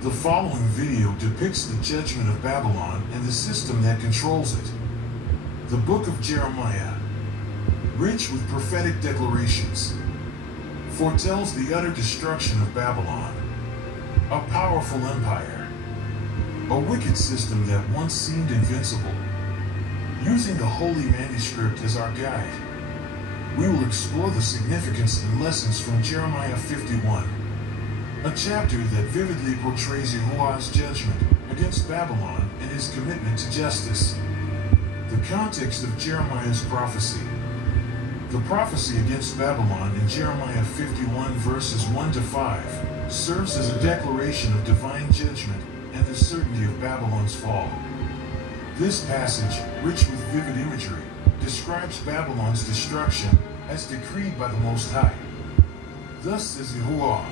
The following video depicts the judgment of Babylon and the system that controls it. The Book of Jeremiah, rich with prophetic declarations, foretells the utter destruction of Babylon, a powerful empire, a wicked system that once seemed invincible. Using the Holy Manuscript as our guide, we will explore the significance and lessons from Jeremiah 51, a chapter that vividly portrays Yahuwah's judgment against Babylon and his commitment to justice. The context of Jeremiah's prophecy. The prophecy against Babylon in Jeremiah 51 verses 1 to 5 serves as a declaration of divine judgment and the certainty of Babylon's fall. This passage, rich with vivid imagery, describes Babylon's destruction as decreed by the Most High. Thus says Yahuwah,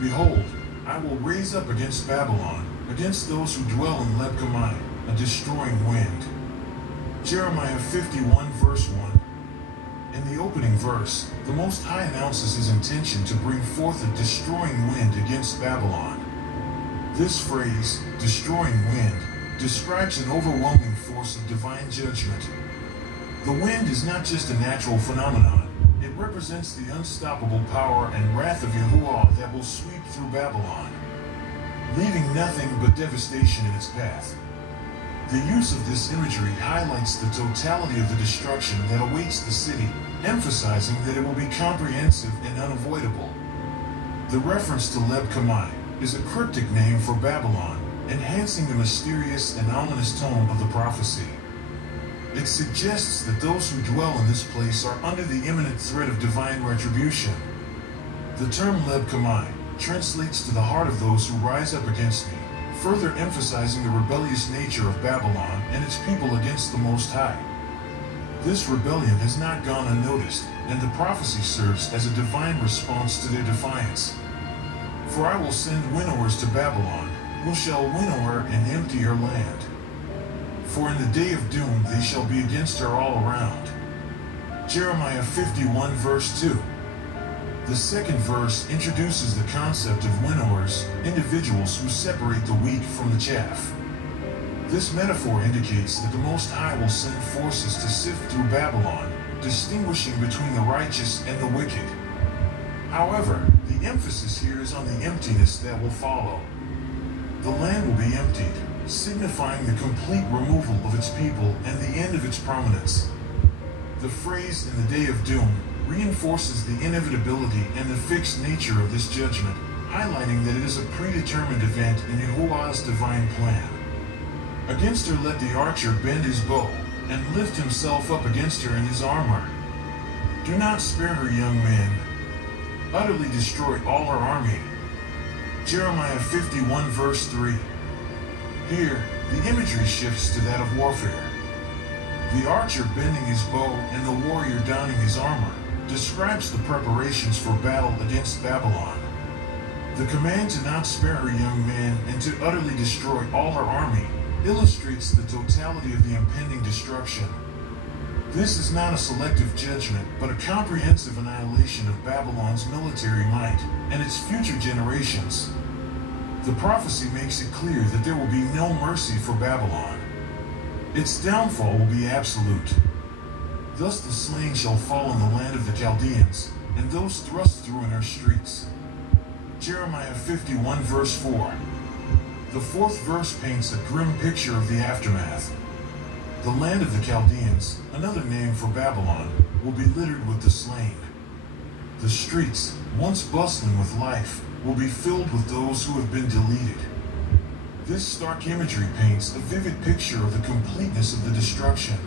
"Behold, I will raise up against Babylon, against those who dwell in Leb-Kamai, a destroying wind." Jeremiah 51 verse 1. In the opening verse, the Most High announces his intention to bring forth a destroying wind against Babylon. This phrase, destroying wind, describes an overwhelming force of divine judgment. The wind is not just a natural phenomenon, it represents the unstoppable power and wrath of Yahuwah that will sweep through Babylon, leaving nothing but devastation in its path. The use of this imagery highlights the totality of the destruction that awaits the city, emphasizing that it will be comprehensive and unavoidable. The reference to Leb-Kamai is a cryptic name for Babylon, enhancing the mysterious and ominous tone of the prophecy. It suggests that those who dwell in this place are under the imminent threat of divine retribution. The term Leb-Kamai translates to the heart of those who rise up against me, further emphasizing the rebellious nature of Babylon and its people against the Most High. This rebellion has not gone unnoticed, and the prophecy serves as a divine response to their defiance. "For I will send winnowers to Babylon, who shall winnower and empty her land. For in the day of doom they shall be against her all around." Jeremiah 51 verse 2. The second verse introduces the concept of winnowers, individuals who separate the wheat from the chaff. This metaphor indicates that the Most High will send forces to sift through Babylon, distinguishing between the righteous and the wicked. However, the emphasis here is on the emptiness that will follow. The land will be emptied, signifying the complete removal of its people and the end of its prominence. The phrase "in the day of doom" reinforces the inevitability and the fixed nature of this judgment, highlighting that it is a predetermined event in Yahuwah's divine plan. "Against her let the archer bend his bow, and lift himself up against her in his armor. Do not spare her young men. Utterly destroy all her army." Jeremiah 51 verse 3. Here, the imagery shifts to that of warfare. The archer bending his bow and the warrior donning his armor describes the preparations for battle against Babylon. The command to not spare her young men and to utterly destroy all her army illustrates the totality of the impending destruction. This is not a selective judgment, but a comprehensive annihilation of Babylon's military might and its future generations. The prophecy makes it clear that there will be no mercy for Babylon. Its downfall will be absolute. "Thus the slain shall fall in the land of the Chaldeans, and those thrust through in her streets." Jeremiah 51 verse 4. The fourth verse paints a grim picture of the aftermath. The land of the Chaldeans, another name for Babylon, will be littered with the slain. The streets, once bustling with life, will be filled with those who have been deleted. This stark imagery paints a vivid picture of the completeness of the destruction.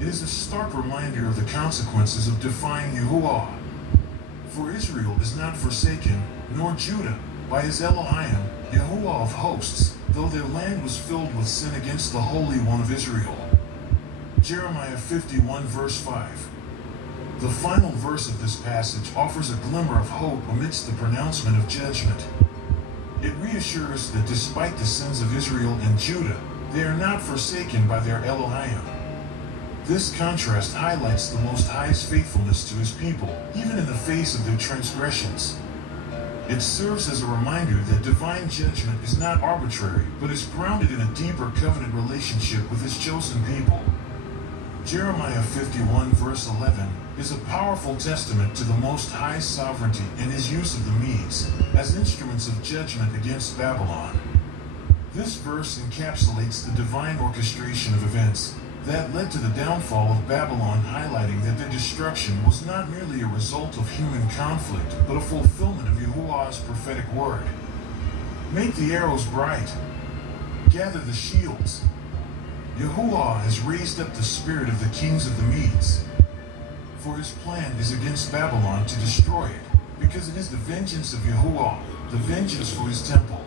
It is a stark reminder of the consequences of defying Yahuwah. "For Israel is not forsaken, nor Judah, by his Elohim, Yahuwah of hosts, though their land was filled with sin against the Holy One of Israel." Jeremiah 51 verse 5. The final verse of this passage offers a glimmer of hope amidst the pronouncement of judgment. It reassures that despite the sins of Israel and Judah, they are not forsaken by their Elohim. This contrast highlights the Most High's faithfulness to his people, even in the face of their transgressions. It serves as a reminder that divine judgment is not arbitrary, but is grounded in a deeper covenant relationship with his chosen people. Jeremiah 51 verse 11 is a powerful testament to the Most High's sovereignty and his use of the Medes as instruments of judgment against Babylon. This verse encapsulates the divine orchestration of events that led to the downfall of Babylon, highlighting that their destruction was not merely a result of human conflict, but a fulfillment of Yahuwah's prophetic word. Make the arrows bright. Gather the shields. Yahuwah has raised up the spirit of the kings of the Medes. For his plan is against Babylon to destroy it, because it is the vengeance of Yahuwah, the vengeance for his temple.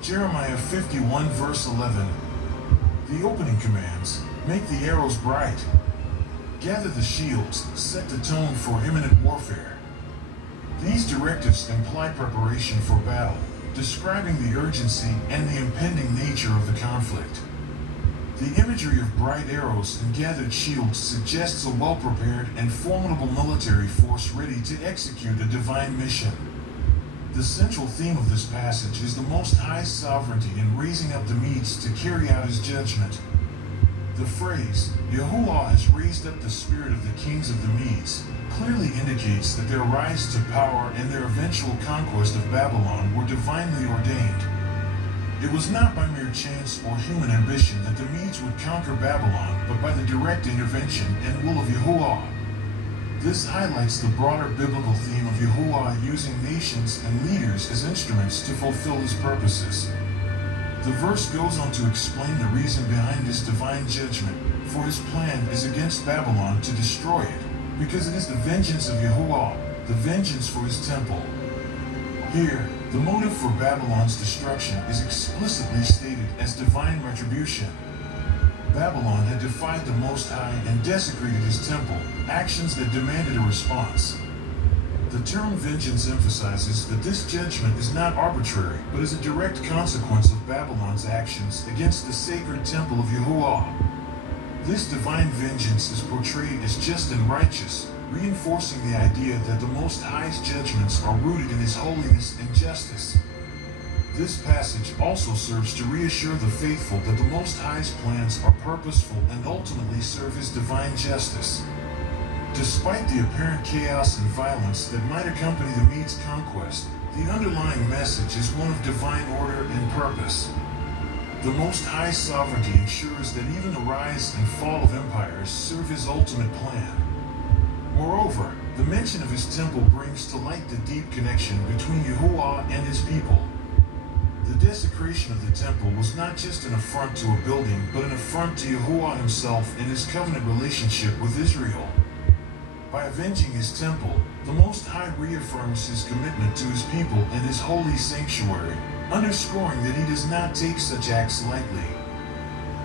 Jeremiah 51 verse 11. The opening commands, make the arrows bright. Gather the shields, set the tone for imminent warfare. These directives imply preparation for battle, describing the urgency and the impending nature of the conflict. The imagery of bright arrows and gathered shields suggests a well-prepared and formidable military force ready to execute a divine mission. The central theme of this passage is the Most High's sovereignty in raising up the Medes to carry out his judgment. The phrase, Yahuwah has raised up the spirit of the kings of the Medes, clearly indicates that their rise to power and their eventual conquest of Babylon were divinely ordained. It was not by mere chance or human ambition that the Medes would conquer Babylon, but by the direct intervention and will of Yahuwah. This highlights the broader biblical theme of Yahuwah using nations and leaders as instruments to fulfill his purposes. The verse goes on to explain the reason behind this divine judgment, for his plan is against Babylon to destroy it, because it is the vengeance of Yahuwah, the vengeance for his temple. Here, the motive for Babylon's destruction is explicitly stated as divine retribution. Babylon had defied the Most High and desecrated his temple, actions that demanded a response. The term vengeance emphasizes that this judgment is not arbitrary, but is a direct consequence of Babylon's actions against the sacred temple of Yahuwah. This divine vengeance is portrayed as just and righteous, reinforcing the idea that the Most High's judgments are rooted in his holiness and justice. This passage also serves to reassure the faithful that the Most High's plans are purposeful and ultimately serve his divine justice. Despite the apparent chaos and violence that might accompany the Medes' conquest, the underlying message is one of divine order and purpose. The Most High's sovereignty ensures that even the rise and fall of empires serve his ultimate plan. Moreover, the mention of his temple brings to light the deep connection between Yahuwah and his people. The desecration of the temple was not just an affront to a building, but an affront to Yahuwah himself and his covenant relationship with Israel. By avenging his temple, the Most High reaffirms his commitment to his people and his holy sanctuary, underscoring that he does not take such acts lightly.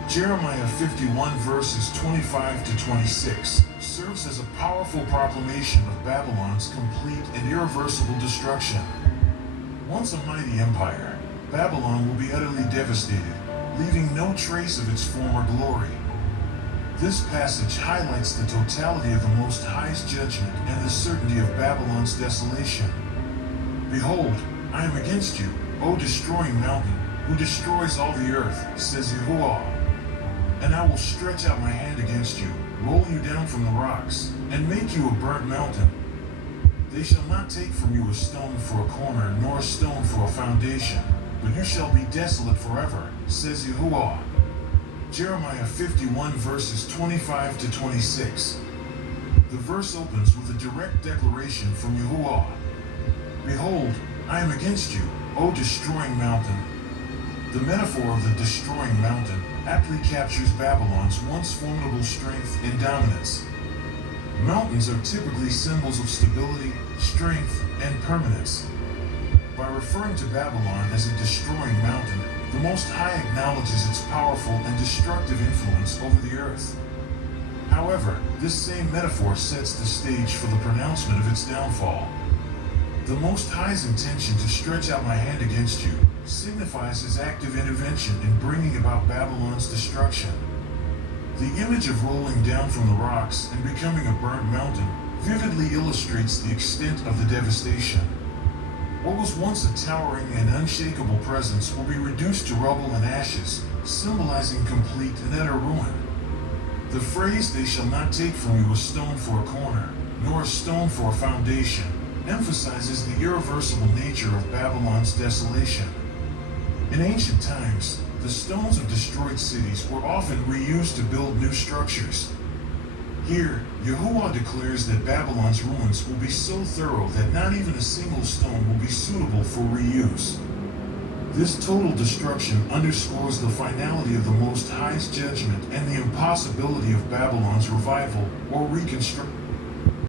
Jeremiah 51 verses 25 to 26 serves as a powerful proclamation of Babylon's complete and irreversible destruction. Once a mighty empire, Babylon will be utterly devastated, leaving no trace of its former glory. This passage highlights the totality of the Most High's judgment and the certainty of Babylon's desolation. Behold, I am against you, O destroying mountain, who destroys all the earth, says Yahuwah. And I will stretch out my hand against you, roll you down from the rocks, and make you a burnt mountain. They shall not take from you a stone for a corner, nor a stone for a foundation, but you shall be desolate forever, says Yahuwah. Jeremiah 51 verses 25 to 26. The verse opens with a direct declaration from Yahuwah. Behold, I am against you, O destroying mountain. The metaphor of the destroying mountain aptly captures Babylon's once formidable strength and dominance. Mountains are typically symbols of stability, strength, and permanence. By referring to Babylon as a destroying mountain, the Most High acknowledges its powerful and destructive influence over the earth. However, this same metaphor sets the stage for the pronouncement of its downfall. The Most High's intention to stretch out my hand against you signifies his active intervention in bringing about Babylon's destruction. The image of rolling down from the rocks and becoming a burnt mountain vividly illustrates the extent of the devastation. What was once a towering and unshakable presence will be reduced to rubble and ashes, symbolizing complete and utter ruin. The phrase, "They shall not take from you a stone for a corner, nor a stone for a foundation," emphasizes the irreversible nature of Babylon's desolation. In ancient times, the stones of destroyed cities were often reused to build new structures. Here, Yahuwah declares that Babylon's ruins will be so thorough that not even a single stone will be suitable for reuse. This total destruction underscores the finality of the Most High's judgment and the impossibility of Babylon's revival or reconstruction.